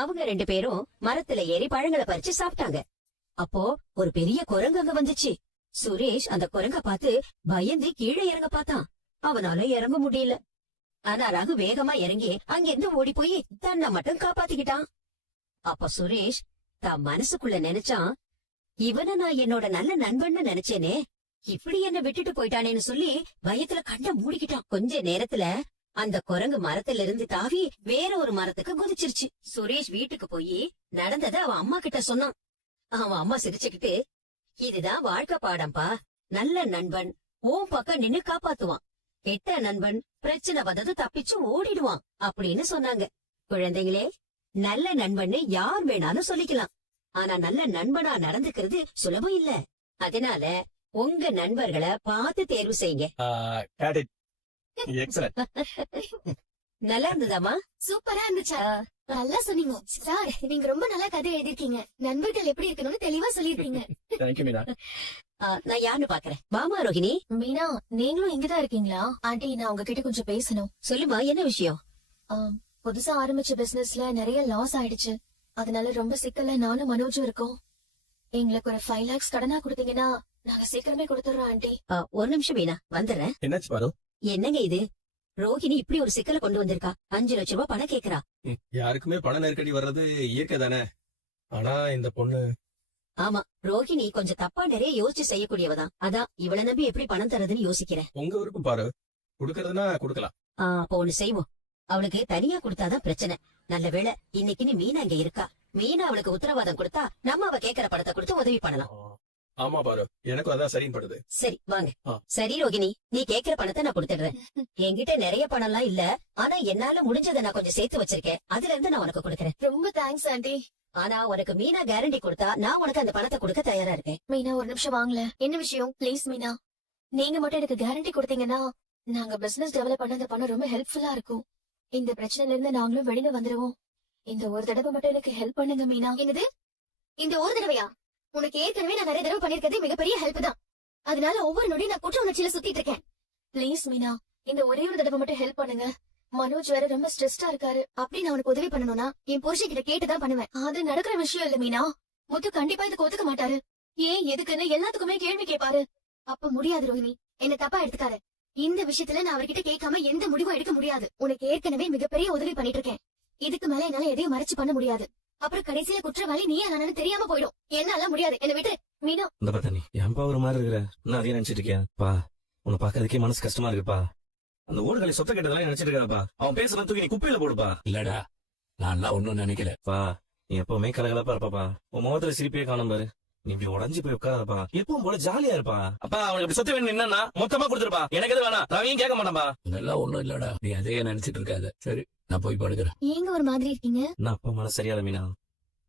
அவங்க 2 பேரும் மரத்துல ஏறி பழங்களை பறிச்சு சாப்பிட்டாங்க. அப்போ ஒரு பெரிய குரங்கு அங்க வந்துச்சு. சுரேஷ் அந்த குரங்க பார்த்து பயந்து கீழே இறங்க பார்த்தான். அவனால இறங்க முடியல. ஆனா ரகு வேகமா இறங்கி அங்கிருந்து ஓடி போய் தன்னை மட்டும் காப்பாத்திக்கிட்டான். அப்ப சுரேஷ் தான் மனசுக்குள்ள நினைச்சான், இவனை நான் என்னோட நல்ல நண்பன்னு நினைச்சேனே, இப்படி என்ன விட்டுட்டு போயிட்டானேன்னு சொல்லி பயத்துல கண்ண மூடிக்கிட்டான். கொஞ்ச நேரத்துல அந்த குரங்கு மரத்துல இருந்து தாவி வேற ஒரு மரத்துக்கு குதிச்சிருச்சு. சுரேஷ் வீட்டுக்கு போய் நடந்தத அவன் அம்மா கிட்ட சொன்னான். அவன் அம்மா சிரிச்சுக்கிட்டு, இதுதான் வாழ்க்கை பாடம்பா. நல்ல நண்பன் உன் பக்கம் நின்னு காப்பாத்துவான், கெட்ட நண்பன் பிரச்சனை வந்தது தப்பிச்சு ஓடிடுவான் அப்படின்னு சொன்னாங்க. குழந்தைங்களே, நல்ல நண்பன்னு யார் வேணாலும் சொல்லிக்கலாம். ஆனா நல்ல நண்பனா நடந்துக்கிறது சுலபம் இல்ல. அதனால உங்க நண்பர்களை பார்த்து தேர்வு செய்யுங்க. நல்லா இருந்ததாமா? சூப்பரா இருந்துச்சா? நல்லா சொன்னீங்க சார். நீங்க ரொம்ப நல்லா கதை எழுதிருக்கீங்க. நண்பர்கள் எப்படி இருக்கணும்னு தெளிவா சொல்லிருக்கீங்க. நான் யாருன்னு பாக்குறேன். வாமா ரோஹிணி. மீனா, நீங்களும் இங்கதான் இருக்கீங்களா? ஆண்டி, நான் உங்ககிட்ட கொஞ்சம் பேசணும். சொல்லுமா, என்ன விஷயம்? புதுசா ஆரம்பிச்ச பிசினஸ்ல நிறைய லாஸ் ஆயிடுச்சு. அதனால ரொம்ப சிக்கல்ல நானும் மனோஜும் இருக்கோம். எங்களுக்கு ஒரு 5 lakhs கடனா கொடுத்தீங்கன்னா நாங்க சீக்கிரமே கொடுத்துறோம் ஆண்டி. ஒரு நிமிஷம் மீனா, வந்துடுறேன். என்னாச்சு பாரு? என்னங்க இது, ரோஹிணி இப்படி ஒரு சிக்கலை கொண்டு வந்திருக்கா. 5 லட்சம் ரூபாய் பணம் கேக்குறா. யாருக்குமே பண நெருக்கடி வர்றது இயற்கை தானே. ஆனா இந்த பொண்ணு... ஆமா, ரோஹிணி கொஞ்சம் தப்பா நிறைய யோசிச்சு செய்யக்கூடியவதான். அதான் இவளை நம்பி எப்படி பணம் தரதுன்னு யோசிக்கிறேன். உங்க விருப்பம் பாரு, குடுக்கறதுனா குடுக்கலாம். அப்போ ஒண்ணு செய்வோம். அவளுக்கு தனியா கொடுத்தாதான் பிரச்சனை. நல்ல வேளை இன்னைக்குன்னு மீனா இங்க இருக்கா. மீனா அவளுக்கு உத்தரவாதம் கொடுத்தா நம்ம அவ கேக்குற பணத்தை கொடுத்து உதவி பண்ணலாம். ஆமா பாரு, எனக்கும் அதான் சரின்னு படுது. சரி வாங்க. சரி ரோகிணி, நீ கேக்குற பணத்தை நான் கொடுத்துடுறேன். என்கிட்ட நிறைய பணம் எல்லாம் இல்ல, ஆனா என்னால முடிஞ்சதை நான் கொஞ்சம் சேர்த்து வச்சிருக்கேன். அதுல இருந்து நான் உனக்கு கொடுக்கறேன். ரொம்ப தேங்க்ஸ் ஆண்டி. ஆனா உனக்கு மீனா கேரண்டி கொடுத்தா நான் உனக்கு அந்த பணத்தை கொடுக்க தயாரா இருக்கேன். மீனா, ஒரு நிமிஷம் வாங்கல. என்ன விஷயம்? பிளீஸ் மீனா, நீங்க மட்டும் எனக்கு கேரண்டி கொடுத்தீங்கன்னா நாங்க பிசினஸ் டெவலப் பண்ண அந்த பணம் ரொம்ப ஹெல்ப்ஃபுல்லா இருக்கும். இந்த பிரச்சனைல இருந்து நாங்களும் வெளியில வந்துருவோம். இந்த ஒரு தடவை மட்டும் எனக்கு ஹெல்ப் பண்ணுங்க மீனா. என்னது, இந்த ஒரு தடவையா? உனக்கு ஏற்கனவே நான் நிறைய தடவை பண்ணிருக்கிறது மிகப்பெரிய ஹெல்ப் தான். அதனால ஒவ்வொரு நொடியும் நான் குற்ற உணர்ச்சியில சுத்திட்டு இருக்கேன். பிளீஸ் மீனா, இந்த ஒரே ஒரு தடவை மட்டும் ஹெல்ப் பண்ணுங்க. மனோஜ் வேற ரொம்ப ஸ்ட்ரெஸ்டா இருக்காரு. அப்படி நான் உனக்கு உதவி பண்ணணும்னா என் புருஷன் கிட்ட கேட்டுதான் பண்ணுவேன். அது நடக்கிற விஷயம் இல்ல மீனா. முத்து கண்டிப்பா இதுக்கு ஒத்துக்க மாட்டாரு. ஏன் எதுக்குன்னு எல்லாத்துக்குமே கேள்வி கேட்பாரு. அப்ப முடியாது ரோஹிணி, என்ன தப்பா எடுத்துக்காரு. இந்த விஷயத்துல நான் அவர்கிட்ட கேட்காம எந்த முடிவும் எடுக்க முடியாது. உனக்கு ஏற்கனவே மிகப்பெரிய உதவி பண்ணிட்டு இருக்கேன். இதுக்கு மேல என்னால எதையும் மறைச்சு பண்ண முடியாது. அப்புறம் கடைசியில குற்றவாளி நீயா நானு தெரியாம போயிடும். என்னால முடியாது, என்ன விட்டு மீனா. இந்த பார்த்தா நீ ஏன்பா ஒரு மாதிரி இருக்கிற? நான் அதையும் நினைச்சிட்டு இருக்கேன். பா, உன்னை பாக்குறதுக்கே மனசு கஷ்டமா இருக்குப்பா. அந்த ஓடுகளை சொத்த கேட்டதெல்லாம் நினைச்சிட்டு இருக்காப்பா. அவன் பேசுறத தூக்கி நீ குப்பையில போடுப்பா. இல்லடா, நான் ஒன்னும் நினைக்கல. பா, நீ எப்பவுமே கலகலப்பா இருப்பாப்பா. உன் முகத்துல சிரிப்பே காணும் பாரு. நீ இப்படி உடஞ்சு போய் உட்காரப்பா. எப்பவும் போல ஜாலியா இருப்பா. அப்பா, அவனுக்கு இப்படி சொத்து வேணும் என்னன்னா மொத்தமா கொடுத்துருப்பா. எனக்கு எது வேணாம், ரவியும் கேட்க மாட்டான்பா. இதெல்லாம் ஒண்ணும் இல்லடா, நீ அதையே நினைச்சிட்டு இருக்காத. சரி, நான் போய் படுக்கிறேன். ஏங்க ஒரு மாதிரி இருக்கீங்க? நான் அப்பா மனசு சரியாத மீனா.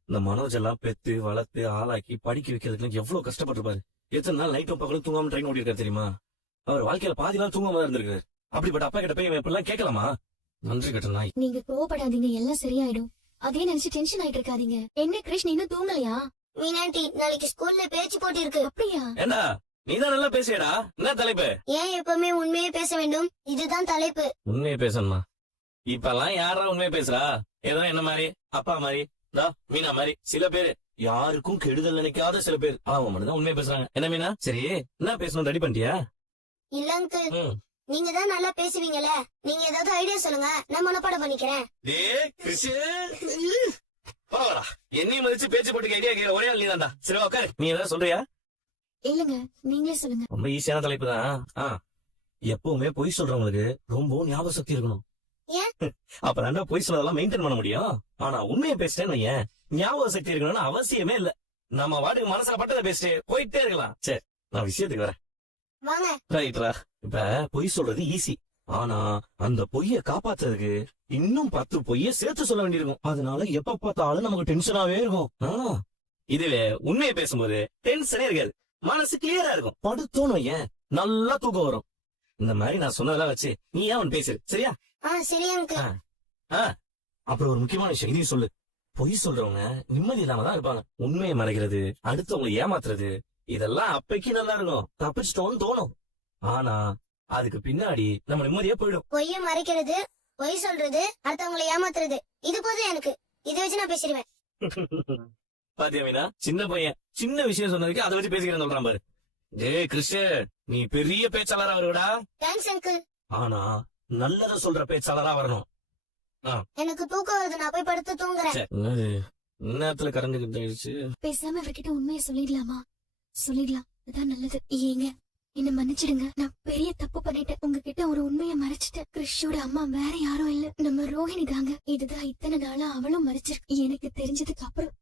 இந்த மனோஜ் எல்லாம் பெத்து வளர்த்து ஆளாக்கி படிக்க வைக்கிறதுக்கு எவ்வளவு கஷ்டப்பட்டிருப்பாரு. எத்தனை நாள் நைட்டும் பகலும் தூங்காம ட்ரெயின் ஓடி இருக்காரு தெரியுமா? அவர் வாழ்க்கையில பாதி நாள் தூங்காம இருந்திருக்காரு. அப்படிப்பட்ட அப்பா கிட்ட போய் இப்ப எல்லாம் கேட்கலாமா? நன்றி கட்ட நாய். நீங்க கோவப்படாதீங்க, எல்லாம் சரியாயிடும். அதே நினைச்சு டென்ஷன் ஆயிட்டு இருக்காதீங்க. என்ன கிருஷ்ண இன்னும் தூங்கலையா? மீனாண்டி, நாளைக்கு ஸ்கூல்ல பேச்சு போட்டி இருக்கு. அப்படியா? ஏண்டா, நீதான் நல்லா பேசியடா. என்ன தலைப்பு? ஏன் எப்பவுமே உண்மையே பேச வேண்டும்? இதுதான் தலைப்பு. உண்மையை பேசணுமா? இப்பெல்லாம் யாரா உண்மையை பேசுறா? ஏதோ என்ன மாதிரி, அப்பா மாதிரி, மீனா மாதிரி சில பேரு, யாருக்கும் கெடுதல் நினைக்காத சில பேர். அவங்க மட்டும்தான் உண்மையை பேசுறாங்க. என்ன மீனா? சரி, என்ன பேசணும் ரெடி பண்ணிட்டியா? இல்ல அங்கிள், நீங்க தான் நல்லா பேசுவீங்கல்ல. நீங்க ஏதாவது ஐடியா சொல்லுங்க, நான் மனப்பாடம் பண்ணிக்கிறேன். என்னையும் மதிச்சு பேச்சு போட்டு ஐடியா கேட்கிற ஒரே ஆள் நீதான்டா. சரி உட்காரு. நீ ஏதாவது சொல்றியா? இல்லங்க, நீங்களே சொல்லுங்க. ரொம்ப ஈஸியான தலைப்பு தான். எப்பவுமே பொய் சொல்றவங்களுக்கு ரொம்ப ஞாபக சக்தி இருக்கணும். அப்ப பொய் சொல்றதெல்லாம் மெயின்டைன் பண்ண முடியும். ஆனா உண்மையை பேசிட்டேன்னு ஏன் ஞாபக சக்தி இருக்கணும்னு அவசியமே இல்ல. நம்ம வாட்டுக்கு மனசுல பட்டதை பேசிட்டு போயிட்டே இருக்கலாம். சரி, நான் விஷயத்துக்கு வரேன். ரைட்ரா. இப்ப பொய் சொல்றது ஈஸி. ஆனா அந்த பொய்ய காப்பாத்துறதுக்கு இன்னும் 10 பொய்ய சேர்த்து சொல்ல வேண்டியிருக்கும். அதனால எப்ப பார்த்தாலும் நமக்கு டென்ஷனாவே இருக்கும். இதுவே உண்மையை பேசும்போது டென்ஷனே இருக்காது. மனசு கிளியரா இருக்கும். படுத்தோன்னு ஏன் நல்லா தூக்கம் வரும். இந்த மாதிரி நான் சொன்னதெல்லாம் வச்சு நீ ஏன் பேசுற? சரியா? சரி அங்கிள். அப்புறம் ஒரு முக்கியமான விஷயம் இதையும் சொல்லு. பொய் சொல்றவங்க நிம்மதி இல்லாம தான் இருப்பாங்க. உண்மையை மறைக்கிறது, அடுத்தவங்களை ஏமாத்துறது, இதெல்லாம் அப்பைக்கு நல்லா இருக்கும், தப்பிச்சிட்டோம்னு தோணும். ஆனா அதுக்கு பின்னாடி நம்ம நிம்மதியே போயிடும். பொய்ய மறைக்கிறது, பொய் சொல்றது, அடுத்தவங்களை ஏமாத்துறது, இது போதும் எனக்கு. இதை வச்சு நான் பேசிடுவேன். பாத்தியா மீனா, சின்ன பையன் சின்ன விஷயம் சொன்னதுக்கு அதை வச்சு பேசிக்கிறேன்னு சொல்றான் பாரு. டேய் கிறிஸ்து, நீ பெரிய பேச்சாளரா வருவடா. Thanks uncle. ஆனா நல்லத சொல்ற பேச்சாளரா வரணும். எனக்கு தூக்கம் வருது, நான் போய் படுத்து தூங்குறேன். நேரத்துல கரண்ட் கிட்டாயிடுச்சு. பேசாம அவர்கிட்ட உண்மையை சொல்லிடலாமா? சொல்லிடலாம், அதான் நல்லது. ஏங்க என்ன மன்னிச்சிடுங்க, நான் பெரிய தப்பு பண்ணிட்டேன். உங்ககிட்ட ஒரு உண்மையை மறைச்சிட்டேன். கிறிஷோட அம்மா வேற யாரும் இல்ல, நம்ம ரோஹிணி தாங்க. இதுதான் இத்தனை நாளா அவளும் மறைச்சிருக்கு. எனக்கு தெரிஞ்சதுக்கு அப்புறம்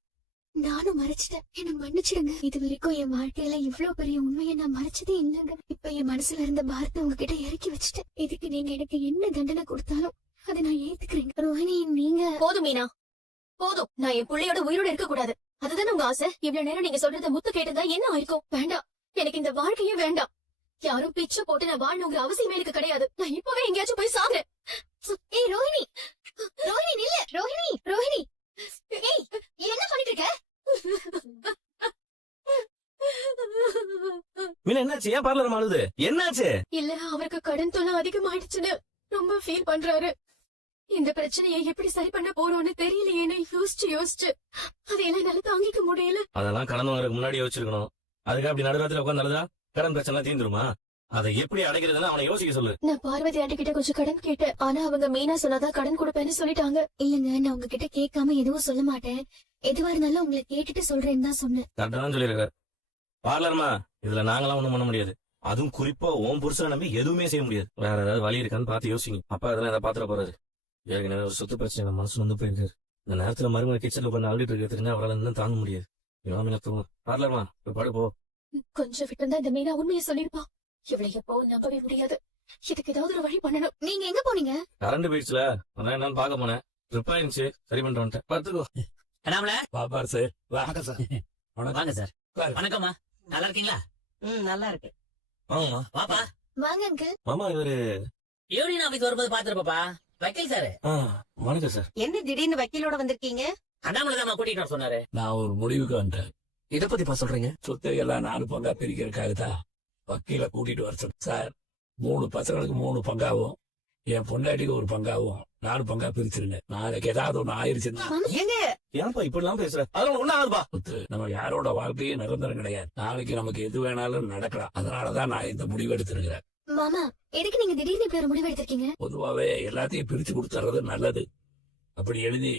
நானும் மறைச்சிட்டேன். என்ன மன்னிச்சிடுங்க. இது வரைக்கும் என் வாழ்க்கையில இவ்வளவு பெரிய உண்மையை நான் மறைச்சதே இல்லைங்க. இப்ப என் மனசுல இருந்த பாரத்தை உங்ககிட்ட இறக்கி வச்சுட்டேன். இதுக்கு நீங்க எனக்கு என்ன தண்டனை கொடுத்தாலும் அதை நான் ஏத்துக்கிறேன். ரோஹிணி, நீங்க போதும் மீனா, போதும். நான் என் பிள்ளையோட உயிரோட இருக்க கூடாது. அதுதானே உங்க ஆசை. இவ்வளவு நேரம் நீங்க சொல்றத முத்து கேட்டதா என்ன ஆயிருக்கும்? வேண்டாம், எனக்கு இந்த வாழ்க்கையே வேண்டாம். யாரும் பிச்சை போட்டு நான் வாழணுங்கிற அவசியமே எனக்கு கிடையாது. நான் இப்பவே எங்கேயாச்சும் போய் சாகுறேன். ஏய் ரோஹிணி, ரோஹிணி நில்லு. ரோஹிணி, ரோஹிணி, ஏய் என்ன பண்ணிட்டு இருக்க? மீனா என்னாச்சு? ஏன் பார்லர் அழுது? என்னாச்சு? இல்ல, அவருக்கு கடன் தொல்லை அதிகமாயிடுச்சுன்னு ரொம்ப ஃபீல் பண்றாரு. இந்த பிரச்சனையை எப்படி சரி பண்ண போறோம்னு தெரியலையேன்னு யோசிச்சு அதையெல்லாம் என்னால தாங்கிக்க முடியல. அதெல்லாம் கடன் வாங்குறதுக்கு முன்னாடி யோசிச்சிருக்கணும். அதுக்கு அப்படி நடுராத்திரி உட்காந்து அழுதா கடன் பிரச்சனை தீந்துருமா? அதை எப்படி அடைக்கிறதுன்னு அவனை யோசிக்க சொல்லு. நான் பார்வதி ஆண்டி கிட்ட கொஞ்சம் கடன் கேட்டேன். ஆனா அவங்க மீனா சொன்னாதான் கடன் கொடுப்பேன்னு சொல்லிட்டாங்க. இல்லங்க, நான் உங்ககிட்ட கேட்காம எதுவும் சொல்ல மாட்டேன். எதுவா இருந்தாலும் உங்களை கேட்டுட்டு சொல்றேன்னு தான் சொன்னேன். கரெக்டா தான் சொல்லிருக்க. பார்லர்மா, இதுல நாங்களாம் ஒண்ணும் பண்ண முடியாது. அதுவும் குறிப்பா உன் புருஷனை நம்பி எதுவுமே செய்ய முடியாது. வேற ஏதாவது வழி இருக்கான்னு பார்த்து யோசிங்க. அப்பா அதெல்லாம் இதை பாத்துற போறாரு. ஏற்கனவே ஒரு சொத்து பிரச்சனை மனசு வந்து போயிருக்காரு. இந்த நேரத்துல மருமக கிச்சன்ல பண்ண அழுட்டு இருக்க தெரிஞ்சா அவரால் இன்னும் தாங்க முடியாது. பார்லர்மா போய் படு போ. கொஞ்சம் விட்டு இந்த மீனா உண்மையை சொல்லிருப்பா. இவளை எப்போ நம்பவே முடியாது. இதுக்கு ஏதாவது ஒரு வழி பண்ணணும். நீங்க எங்க போனீங்க? கரண்ட் போயிடுச்சுல, அதான் என்னன்னு பாக்க போனேன். ட்ரிப் ஆயிடுச்சு, சரி பண்ணிட்டு வந்துட்டேன். பார்த்துக்கோ. பாப்பார் சார். வணக்கம் சார். வாங்க சார். வணக்கம்மா, நல்லா இருக்கீங்களா? நல்லா இருக்கு. ஆமா வாப்பா. வாங்க அங்கிள். மாமா இவரு யூனியன் ஆபீஸ் வரும்போது பாத்துருப்பா. வக்கீல் சார். வணக்கம் சார். என்ன திடீர்னு வக்கீலோட வந்திருக்கீங்க? அண்ணாமலை தான் கூட்டிட்டு வர சொன்னாரு. நான் ஒரு முடிவுக்கு வந்துட்டேன். இத பத்தி சொல்றீங்க? சொத்தை எல்லாம் 4 பங்கா பிரிக்கிறதுக்காக தான் வக்கீல கூட்டிட்டு வர சொன்னேன் சார். 3 பசங்களுக்கு 3 பங்காவும், என் பொண்டாட்டிக்கு 1 பங்காவும் 4 பங்கா பிரிச்சிருங்க. நாளைக்கு ஏதாவது ஒண்ணு ஆயிருச்சுன்னா ஏங்க ஏன்பா இப்படி எல்லாம் பேசுற? அதெல்லாம் ஒண்ணு ஆகுதுப்பா. சொத்து நம்ம யாரோட வாழ்க்கையும் நிரந்தரம் கிடையாது. நாளைக்கு நமக்கு எது வேணாலும் நடக்கலாம். அதனாலதான் நான் இந்த முடிவு எடுத்திருக்கிறேன். மாமா, எதுக்கு நீங்க திடீர்னு இப்படி ஒரு முடிவு எடுத்திருக்கீங்க? பொதுவாவே எல்லாத்தையும் பிரிச்சு கொடுத்துறது நல்லது. அப்படி எழுதி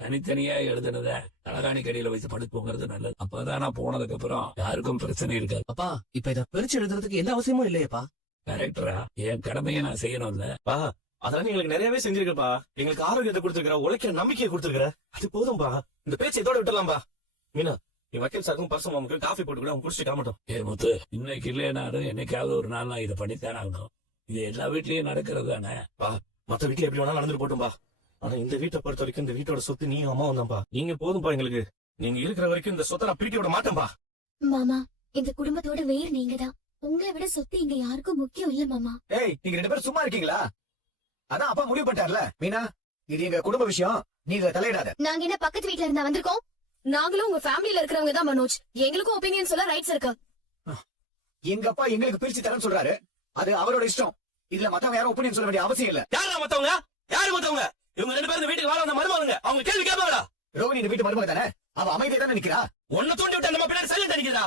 தனித்தனியா எழுதுனத தலகாணி கடியில வச்சு படுத்துங்கிறது நல்லது. அப்பதான் நான் போனதுக்கு அப்புறம் யாருக்கும் பிரச்சனை இருக்காது. அப்பா, இப்ப இத பிரிச்சு எழுதுறதுக்கு எந்த அவசியமும் இல்லையப்பா. கரெக்டரா? என் கடமையை நான் செய்யணும்ல. அதெல்லாம் எங்களுக்கு நிறையவே செஞ்சிருக்கப்பா. எங்களுக்கு ஆரோக்கியத்தை கொடுத்துருக்கிற, உழைக்கிற நம்பிக்கையை கொடுத்துருக்கிற, அது போதும்பா. இந்த பேச்சு இதோட விட்டுலாம்பா. மீனா, நீ வக்கீல் சாருக்கும் பர்சன் மாமுக்கு காஃபி போட்டு கூட அவங்க குடிச்சிட்டு காமட்டும். முத்து, இன்னைக்கு இல்லைனாலும் என்னைக்காவது ஒரு நாள் நான் இதை பண்ணித்தானே ஆகணும். இது எல்லா வீட்லயும் நடக்கிறது தானே. மத்த வீட்டுல எப்படி வேணாலும் நடந்துட்டு போட்டும்பா. ஆனா இந்த வீட்டை பொறுத்த வரைக்கும் இந்த வீட்டோட சொத்து நீ அம்மாவும் தான்ப்பா. நீங்க போதும்பா எங்களுக்கு. நீங்க இருக்கிற வரைக்கும் இந்த சொத்தை நான் பிரிக்க விட மாட்டேன்பா. மாமா, இந்த குடும்பத்தோட வேர் நீங்க தான். உங்களை விட சொத்து இங்க யாருக்கும் முக்கியம் இல்ல மாமா. ஏய், நீங்க 2 பேரும் சும்மா இருக்கீங்களா? அதான் அப்பா முடிவு பண்ணிட்டார்ல. மீனா, இது எங்க குடும்ப விஷயம், நீ இதுல தலையிடாத. நாங்க என்ன பக்கத்து வீட்ல இருந்தா வந்திருக்கோம்? நாங்களும் உங்க ஃபேமிலில இருக்கிறவங்க தான் மனோஜ். எங்களுக்கும் ஒப்பீனியன் சொல்ல ரைட்ஸ் இருக்கு. எங்க அப்பா எங்களுக்கு பிரிச்சு தரேன்னு சொல்றாரு. அது அவரோட இஷ்டம். இதுல மத்தவங்க யாரும் ஒப்பீனியன் சொல்ல வேண்டிய அவசியம் இல்ல. யாரா மத்தவங்க? யாரு மத்தவங்க? இவங்க 2 பேரும் வீட்டுக்கு வாழ வந்த மருமகங்க. அவங்க கேள்வி கேட்பாங்களா? ரோகிணி இந்த வீட்டு மருமக தானே, அவ அமைதியா தானே நிக்கிறா. ஒன்ன தூண்டி விட்டு நம்ம பின்னாடி சைலண்ட் அடிக்கிறா.